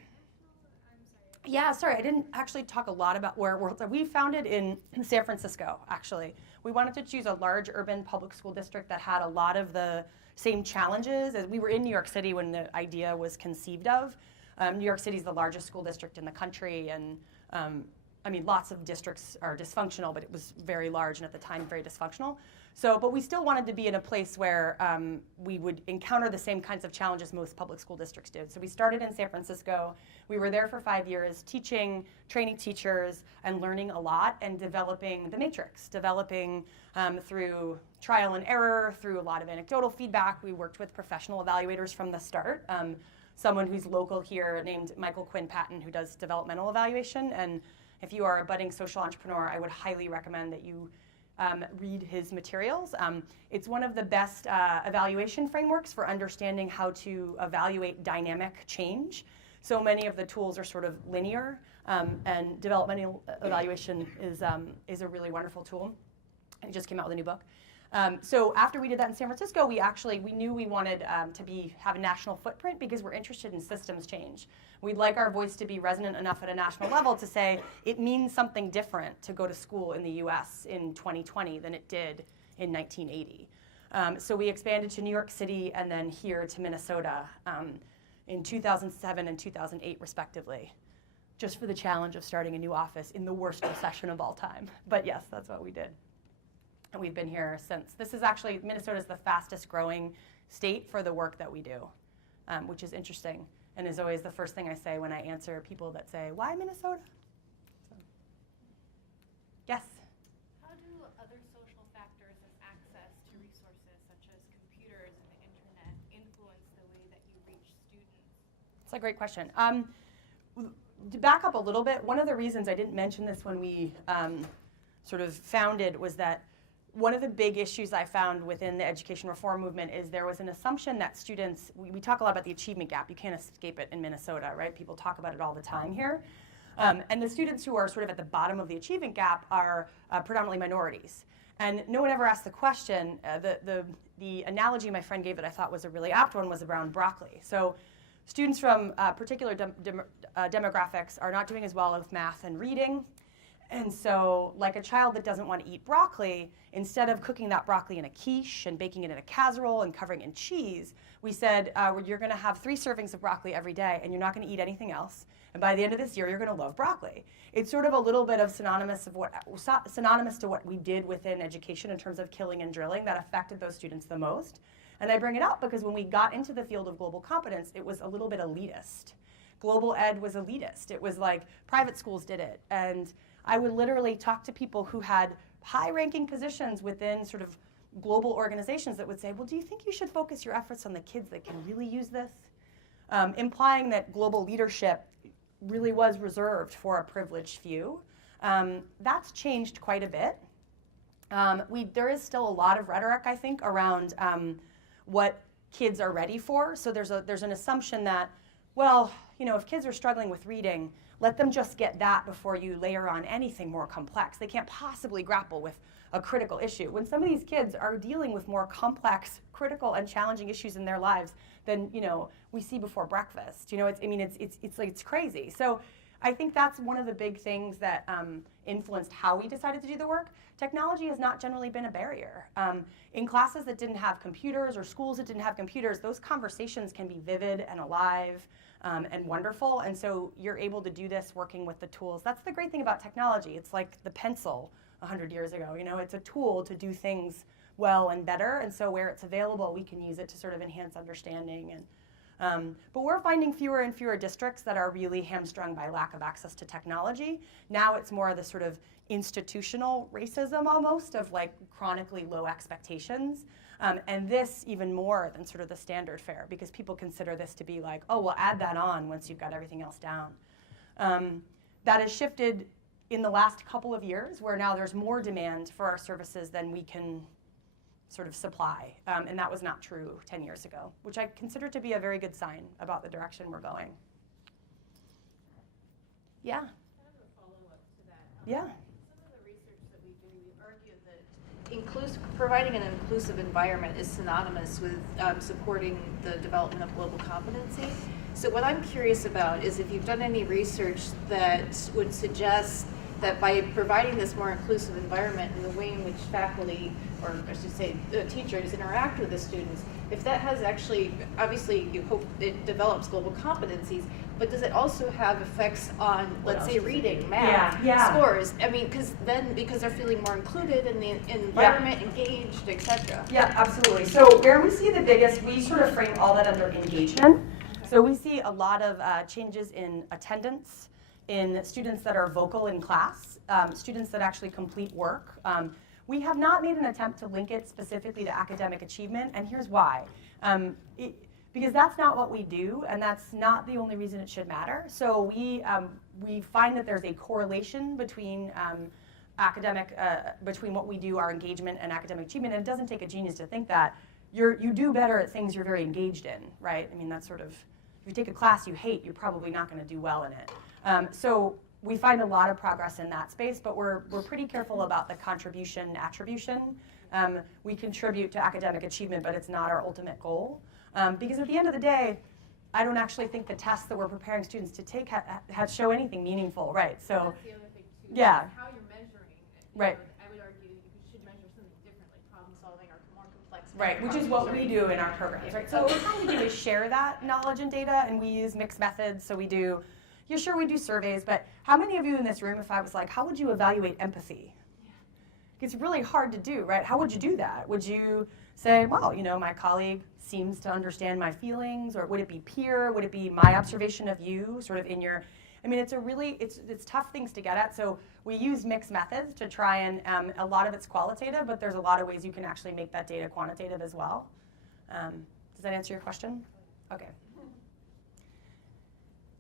sorry. Yeah, sorry, I didn't actually talk a lot about where we're. We founded in San Francisco, actually. We wanted to choose a large urban public school district that had a lot of the same challenges as we were in New York City when the idea was conceived of. New York City is the largest school district in the country, and I mean, lots of districts are dysfunctional, but it was very large and at the time very dysfunctional. So, but we still wanted to be in a place where we would encounter the same kinds of challenges most public school districts did. So we started in San Francisco. We were there for 5 years, teaching, training teachers, and learning a lot, and developing the matrix, developing through trial and error, through a lot of anecdotal feedback. We worked with professional evaluators from the start. Someone who's local here named Michael Quinn Patton, who does developmental evaluation. And if you are a budding social entrepreneur, I would highly recommend that you read his materials. It's one of the best evaluation frameworks for understanding how to evaluate dynamic change. So many of the tools are sort of linear, and developmental evaluation is a really wonderful tool. And he just came out with a new book. So after we did that in San Francisco, we knew we wanted to have a national footprint because we're interested in systems change. We'd like our voice to be resonant enough at a national level to say it means something different to go to school in the US in 2020 than it did in 1980. So we expanded to New York City and then here to Minnesota in 2007 and 2008 respectively, just for the challenge of starting a new office in the worst recession of all time. But yes, that's what we did. And we've been here since. This is actually, Minnesota is the fastest growing state for the work that we do, which is interesting and is always the first thing I say when I answer people that say, why Minnesota? So. Yes? How do other social factors and access to resources such as computers and the internet influence the way that you reach students? That's a great question. To back up a little bit, one of the reasons I didn't mention this when we sort of founded was that one of the big issues I found within the education reform movement is there was an assumption that students, we talk a lot about the achievement gap. You can't escape it in Minnesota, right? People talk about it all the time here. And the students who are sort of at the bottom of the achievement gap are predominantly minorities. And no one ever asked the question, the analogy my friend gave that I thought was a really apt one was around broccoli. So students from particular demographics are not doing as well with math and reading. And so, like a child that doesn't want to eat broccoli, instead of cooking that broccoli in a quiche and baking it in a casserole and covering it in cheese, we said, you're going to have 3 servings of broccoli every day, and you're not going to eat anything else. And by the end of this year, you're going to love broccoli. It's sort of a little bit of synonymous to what we did within education in terms of killing and drilling that affected those students the most. And I bring it up because when we got into the field of global competence, it was a little bit elitist. Global ed was elitist. It was like private schools did it. And I would literally talk to people who had high-ranking positions within sort of global organizations that would say, well, do you think you should focus your efforts on the kids that can really use this? Implying that global leadership really was reserved for a privileged few. That's changed quite a bit. There is still a lot of rhetoric, I think, around what kids are ready for. So there's an assumption that, well, you know, if kids are struggling with reading, let them just get that before you layer on anything more complex. They can't possibly grapple with a critical issue. When some of these kids are dealing with more complex, critical, and challenging issues in their lives than, you know, we see before breakfast. You know, it's crazy. So I think that's one of the big things that influenced how we decided to do the work. Technology has not generally been a barrier. In classes that didn't have computers or schools that didn't have computers, those conversations can be vivid and alive and wonderful. And so you're able to do this working with the tools. That's the great thing about technology. It's like the pencil 100 years ago. You know, it's a tool to do things well and better. And so where it's available, we can use it to sort of enhance understanding. And but we're finding fewer and fewer districts that are really hamstrung by lack of access to technology. Now it's more of the sort of institutional racism almost of like chronically low expectations. And this even more than sort of the standard fare because people consider this to be like, oh, well, add that on once you've got everything else down. That has shifted in the last couple of years, where now there's more demand for our services than we can sort of supply. And that was not true 10 years ago, which I consider to be a very good sign about the direction we're going. Yeah? Kind of a follow-up to that. Yeah. Some of the research that we do, we argue that providing an inclusive environment is synonymous with supporting the development of global competency. So what I'm curious about is if you've done any research that would suggest that by providing this more inclusive environment and the way in which faculty, or I should say teachers, interact with the students, if that has actually, obviously you hope it develops global competencies, but does it also have effects on, let's say, reading, math, scores? I mean, because they're feeling more included in the environment, engaged, etc. Yeah, absolutely. So where we see the biggest, we sort of frame all that under engagement. So we see a lot of changes in attendance, in students that are vocal in class, students that actually complete work. We have not made an attempt to link it specifically to academic achievement, and here's why. Because that's not what we do, and that's not the only reason it should matter. So we find that there's a correlation between between what we do, our engagement, and academic achievement, and it doesn't take a genius to think that. You do better at things you're very engaged in, right? I mean, that's sort of, if you take a class you hate, you're probably not going to do well in it. So we find a lot of progress in that space, but we're pretty careful about the contribution attribution. We contribute to academic achievement, but it's not our ultimate goal. Because at the end of the day, I don't actually think the tests that we're preparing students to take show anything meaningful, right? So, That's the other thing too. Yeah. Is how you're measuring it. Right. I would argue you should measure something different, like problem solving or more complex. Right, which is what we do in our programs, right? So what we're trying to do is share that knowledge and data, and we use mixed methods. So we do, we do surveys, but how many of you in this room, if I was like, how would you evaluate empathy? It's really hard to do, right? How would you do that? Would you say, well, my colleague seems to understand my feelings, or would it be peer? Would it be my observation of you, sort of in your, I mean, it's tough things to get at. So we use mixed methods to try and, a lot of it's qualitative, but there's a lot of ways you can actually make that data quantitative as well. Does that answer your question? Okay.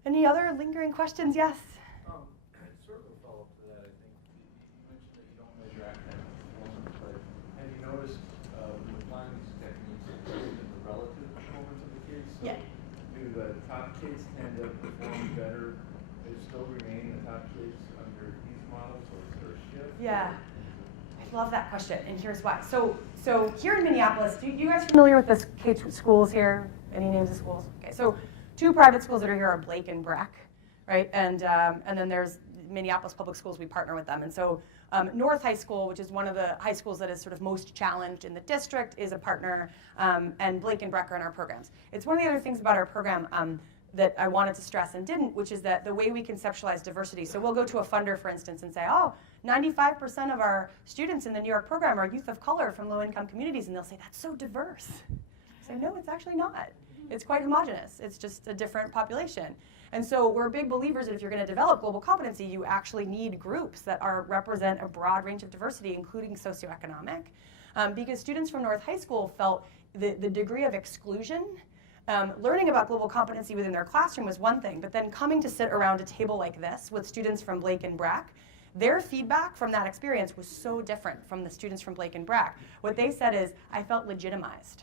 Any other lingering questions? Yes? Sort of a follow-up to that, I think. You mentioned that you don't measure academic performance, but have you noticed when applying these techniques in the relative performance of the kids? So Yeah. do the top kids tend to perform better? They still remain the top kids under these models, or is there a shift? Yeah. I love that question, and here's why. So here in Minneapolis, you guys familiar with this K schools here? Any names of schools? Okay, so 2 private schools that are here are Blake and Breck, right? And then there's Minneapolis Public Schools. We partner with them, and so North High School, which is one of the high schools that is sort of most challenged in the district, is a partner, and Blake and Breck are in our programs. It's one of the other things about our program that I wanted to stress and didn't, which is that the way we conceptualize diversity. So we'll go to a funder, for instance, and say, 95% of our students in the New York program are youth of color from low-income communities, and they'll say, that's so diverse. I say, no, it's actually not. It's quite homogenous. It's just a different population. And so we're big believers that if you're going to develop global competency, you actually need groups that represent a broad range of diversity, including socioeconomic. Because students from North High School felt the degree of exclusion. Learning about global competency within their classroom was one thing, but then coming to sit around a table like this with students from Blake and Breck, their feedback from that experience was so different from the students from Blake and Breck. What they said is, I felt legitimized,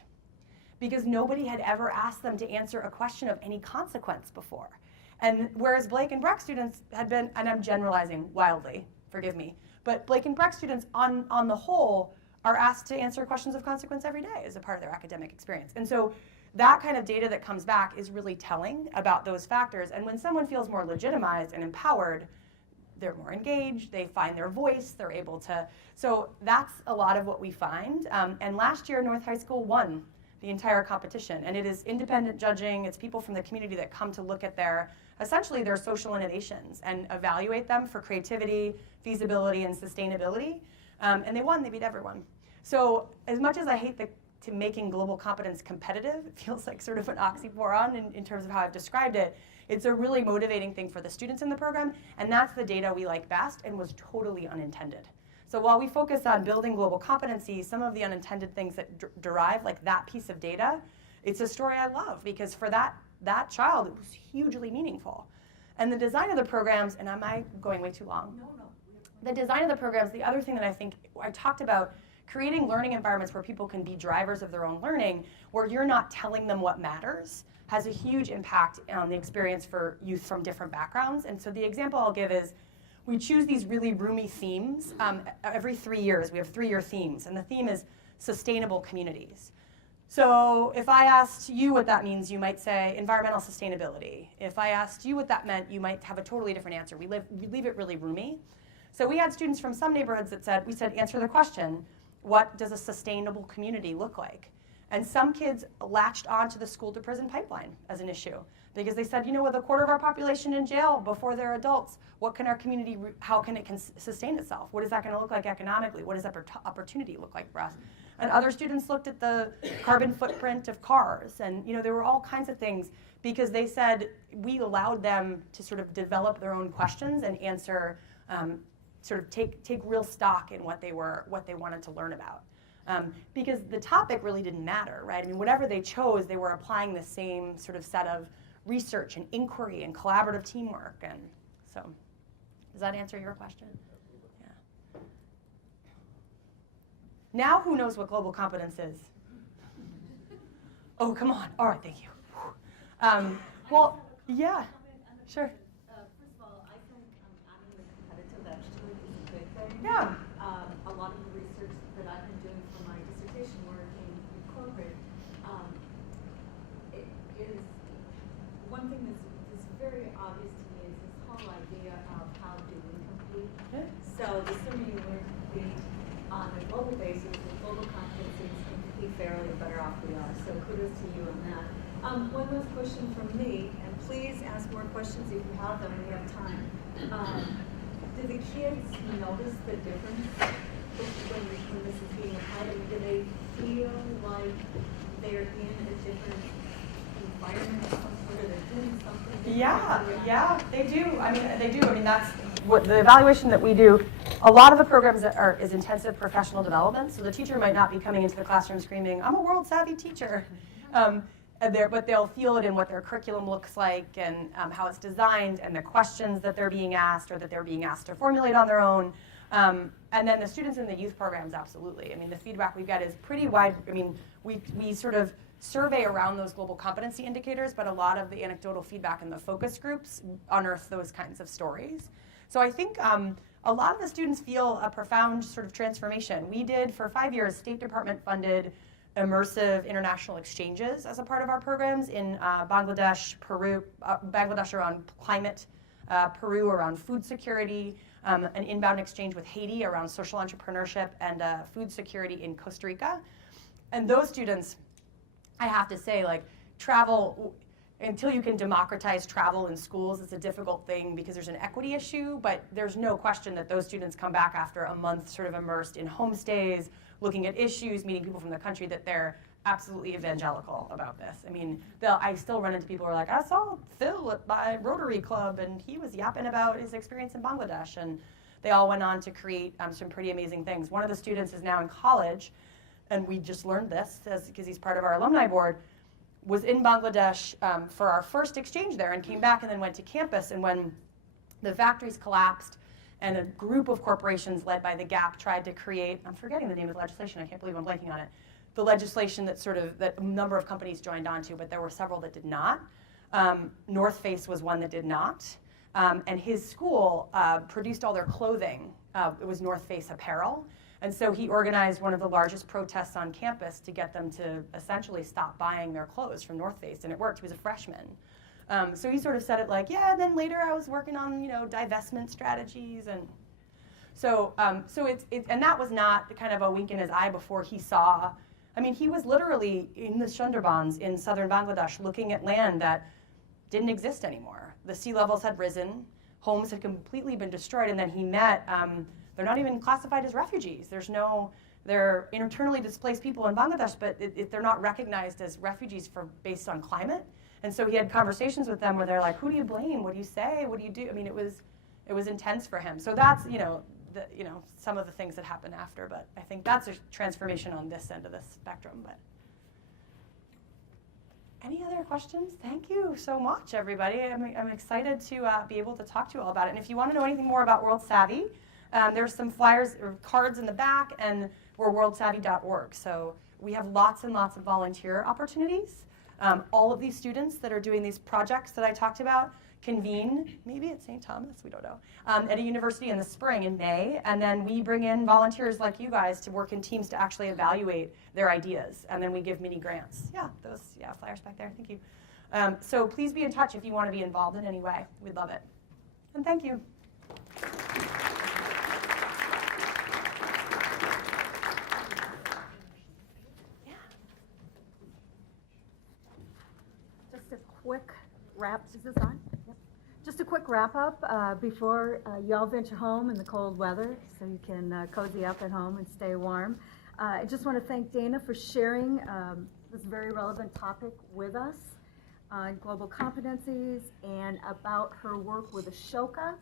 because nobody had ever asked them to answer a question of any consequence before. And whereas Blake and Breck students had been, and I'm generalizing wildly, forgive me, but Blake and Breck students on the whole are asked to answer questions of consequence every day as a part of their academic experience. And so that kind of data that comes back is really telling about those factors. And when someone feels more legitimized and empowered, they're more engaged, they find their voice, they're able to, so that's a lot of what we find. And last year, North High School won the entire competition, and it is independent judging. It's people from the community that come to look at essentially their social innovations and evaluate them for creativity, feasibility, and sustainability. And they won. They beat everyone. So as much as I hate to making global competence competitive, it feels like sort of an oxymoron in terms of how I've described it. It's a really motivating thing for the students in the program, and that's the data we like best and was totally unintended. So while we focus on building global competency, some of the unintended things that derive, like that piece of data, it's a story I love, because for that child, it was hugely meaningful. And the design of the programs, and am I going way too long? No. the design of the programs, the other thing that I talked about, creating learning environments where people can be drivers of their own learning, where you're not telling them what matters, has a huge impact on the experience for youth from different backgrounds. And so the example I'll give is, we choose these really roomy themes. Every 3 years, we have 3-year themes, and the theme is sustainable communities. So if I asked you what that means, you might say environmental sustainability. If I asked you what that meant, you might have a totally different answer. We leave it really roomy. So we had students from some neighborhoods that we said, answer the question, what does a sustainable community look like? And some kids latched onto the school to prison pipeline as an issue, because they said, with a quarter of our population in jail before they're adults, what can our community, how can it sustain itself? What is that going to look like economically? What does that opportunity look like for us? And other students looked at the carbon footprint of cars, and there were all kinds of things, because they said we allowed them to sort of develop their own questions and answer, sort of take real stock in what they wanted to learn about. Because the topic really didn't matter, right? I mean, whatever they chose, they were applying the same sort of set of research and inquiry and collaborative teamwork. And so, does that answer your question? Yeah. Now, who knows what global competence is? Oh, come on. All right, thank you. Well, yeah, sure. First of all, I think adding the competitive edge to it is a good thing. Yeah. A lot of the research that I've been doing for my dissertation work in corporate, it is one thing that's very obvious to me is this whole idea of how do we compete. Yeah. So the sooner you learn to compete on a global basis with global competencies and compete fairly, the better off we are. So kudos to you on that. One last question from me, and please ask more questions if you have them and we have time. Do the kids notice the difference when this is being applied? I mean, do they feel like they're in a different environment of some sort, or they're doing something? Yeah, they do. I mean, that's what the evaluation that we do. A lot of the programs is intensive professional development. So the teacher might not be coming into the classroom screaming, "I'm a world savvy teacher," but they'll feel it in what their curriculum looks like and how it's designed and the questions that they're being asked or that they're being asked to formulate on their own. And then the students in the youth programs, absolutely. I mean, the feedback we get is pretty wide. I mean, we sort of survey around those global competency indicators, but a lot of the anecdotal feedback in the focus groups unearth those kinds of stories. So I think a lot of the students feel a profound sort of transformation. We did, for 5 years, State Department funded immersive international exchanges as a part of our programs in Bangladesh, Peru, Bangladesh around climate, Peru around food security, an inbound exchange with Haiti around social entrepreneurship, and food security in Costa Rica. And those students, I have to say, like, travel, until you can democratize travel in schools, it's a difficult thing because there's an equity issue, but there's no question that those students come back after a month sort of immersed in homestays, looking at issues, meeting people from the country, that they're absolutely evangelical about this. I mean, I still run into people who are like, I saw Phil at my Rotary Club, and he was yapping about his experience in Bangladesh, and they all went on to create some pretty amazing things. One of the students is now in college, and we just learned this because he's part of our alumni board, was in Bangladesh for our first exchange there and came back and then went to campus. And when the factories collapsed and a group of corporations led by the Gap tried to create, I'm forgetting the name of the legislation, I can't believe I'm blanking on it, the legislation that a number of companies joined onto, but there were several that did not. North Face was one that did not. And his school produced all their clothing. It was North Face apparel. And so he organized one of the largest protests on campus to get them to essentially stop buying their clothes from North Face, and it worked. He was a freshman. So he sort of said it like, yeah, and then later I was working on, divestment strategies. And so and that was not kind of a wink in his eye before he saw, he was literally in the Sundarbans in southern Bangladesh looking at land that didn't exist anymore. The sea levels had risen, homes had completely been destroyed, and then he met, they're not even classified as refugees. They're internally displaced people in Bangladesh, but they're not recognized as refugees based on climate. And so he had conversations with them where they're like, who do you blame? What do you say? What do you do? It was intense for him. So that's, some of the things that happen after, but I think that's a transformation on this end of the spectrum. But any other questions? Thank you so much, everybody. I'm excited to be able to talk to you all about it. And if you want to know anything more about World Savvy, There's some flyers or cards in the back, and we're worldsavvy.org. So we have lots and lots of volunteer opportunities. All of these students that are doing these projects that I talked about convene, maybe at St. Thomas, we don't know, at a university in the spring in May, and then we bring in volunteers like you guys to work in teams to actually evaluate their ideas, and then we give mini grants. Yeah, those flyers back there, thank you. So please be in touch if you want to be involved in any way. We'd love it. And thank you. Just a quick wrap. Is this on? Yep. Just a quick wrap up before y'all venture home in the cold weather, so you can cozy up at home and stay warm. I just want to thank Dana for sharing this very relevant topic with us on global competencies and about her work with Ashoka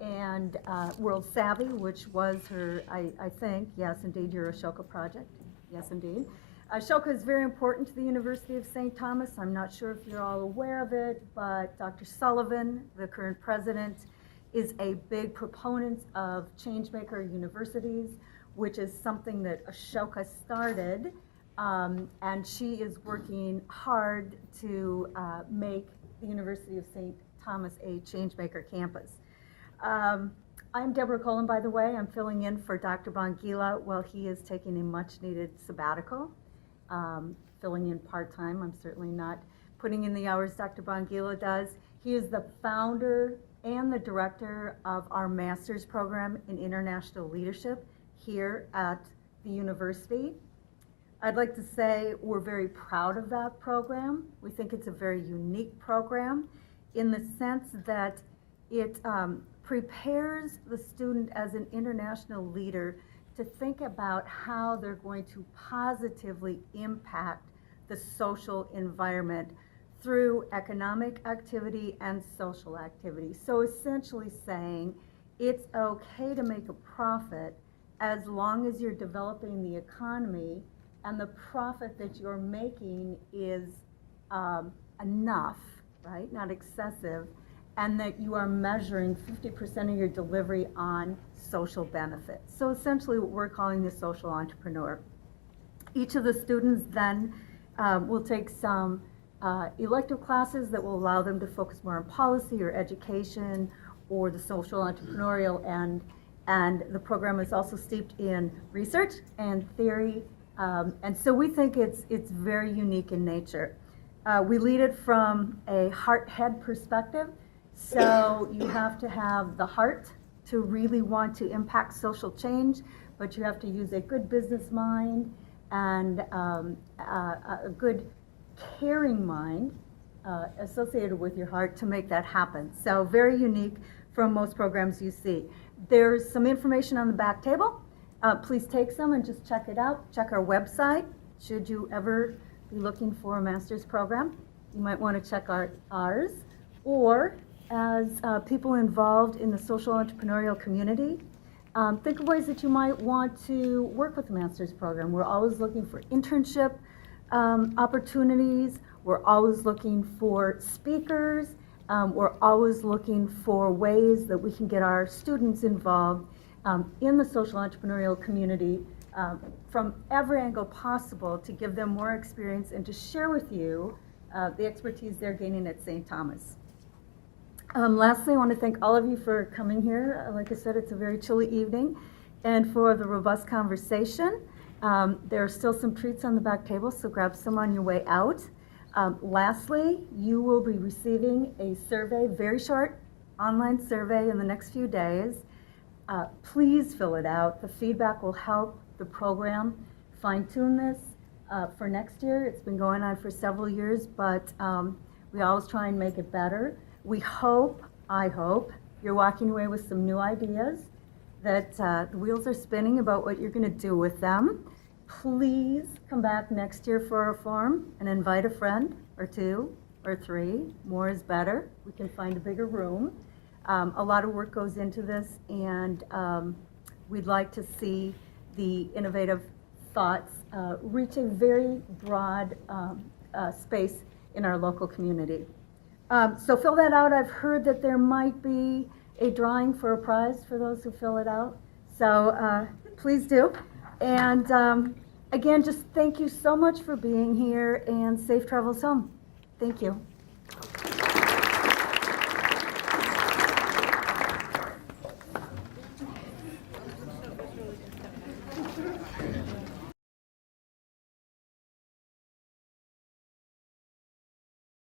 and World Savvy, which was her, I think, yes, indeed, your Ashoka project. Yes, indeed. Ashoka is very important to the University of St. Thomas. I'm not sure if you're all aware of it, but Dr. Sullivan, the current president, is a big proponent of changemaker universities, which is something that Ashoka started, and she is working hard to make the University of St. Thomas a changemaker campus. I'm Deborah Cullen, by the way. I'm filling in for Dr. Bongila while he is taking a much-needed sabbatical. Filling in part-time. I'm certainly not putting in the hours Dr. Bongila does. He is the founder and the director of our master's program in international leadership here at the university. I'd like to say we're very proud of that program. We think it's a very unique program in the sense that it prepares the student as an international leader to think about how they're going to positively impact the social environment through economic activity and social activity. So essentially saying it's okay to make a profit as long as you're developing the economy and the profit that you're making is enough, right, not excessive, and that you are measuring 50% of your delivery on social benefits. So essentially what we're calling the social entrepreneur. Each of the students then will take some elective classes that will allow them to focus more on policy or education or the social entrepreneurial end. And the program is also steeped in research and theory. And so we think it's very unique in nature. We lead it from a heart-head perspective. So you have to have the heart to really want to impact social change, but you have to use a good business mind and a good caring mind associated with your heart to make that happen. So very unique from most programs you see. There's some information on the back table. Please take some and just check it out. Check our website. Should you ever be looking for a master's program, you might want to check ours. Or as people involved in the social entrepreneurial community, think of ways that you might want to work with the master's program. We're always looking for internship opportunities. We're always looking for speakers. We're always looking for ways that we can get our students involved in the social entrepreneurial community from every angle possible to give them more experience and to share with you the expertise they're gaining at St. Thomas. Lastly, I want to thank all of you for coming here. Like I said, it's a very chilly evening, and for the robust conversation. There are still some treats on the back table, so grab some on your way out. Lastly, you will be receiving a survey, very short online survey in the next few days. Please fill it out. The feedback will help the program fine-tune this for next year. It's been going on for several years, but we always try and make it better. We hope, I hope, you're walking away with some new ideas, that the wheels are spinning about what you're going to do with them. Please come back next year for our forum and invite a friend or two or three. More is better. We can find a bigger room. A lot of work goes into this, and we'd like to see the innovative thoughts reach a very broad space in our local community. So fill that out. I've heard that there might be a drawing for a prize for those who fill it out. So please do. And again, just thank you so much for being here, and safe travels home. Thank you.